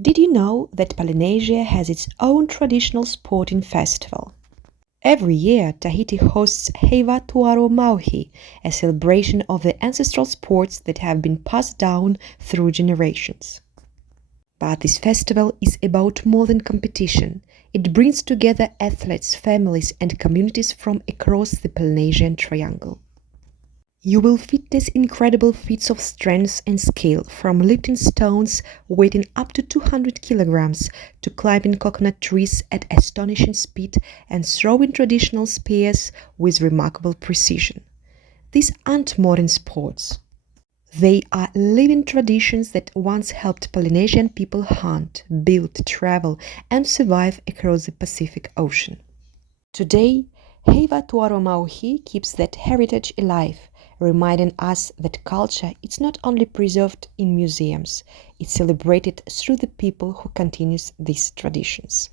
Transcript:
Did you know that Polynesia has its own traditional sporting festival? Every year, Tahiti hosts Heiva Tuaro Mauhi, a celebration of the ancestral sports that have been passed down through generations. But this festival is about more than competition. It brings together athletes, families, and communities from across the Polynesian Triangle. You will witness incredible feats of strength and skill, from lifting stones weighing up to 200 kilograms to climbing coconut trees at astonishing speed and throwing traditional spears with remarkable precision. These aren't modern sports. They are living traditions that once helped Polynesian people hunt, build, travel, and survive across the Pacific Ocean. Today, Heiva Tuaro Mauhi keeps that heritage alive, reminding us that culture is not only preserved in museums, it's celebrated through the people who continue these traditions.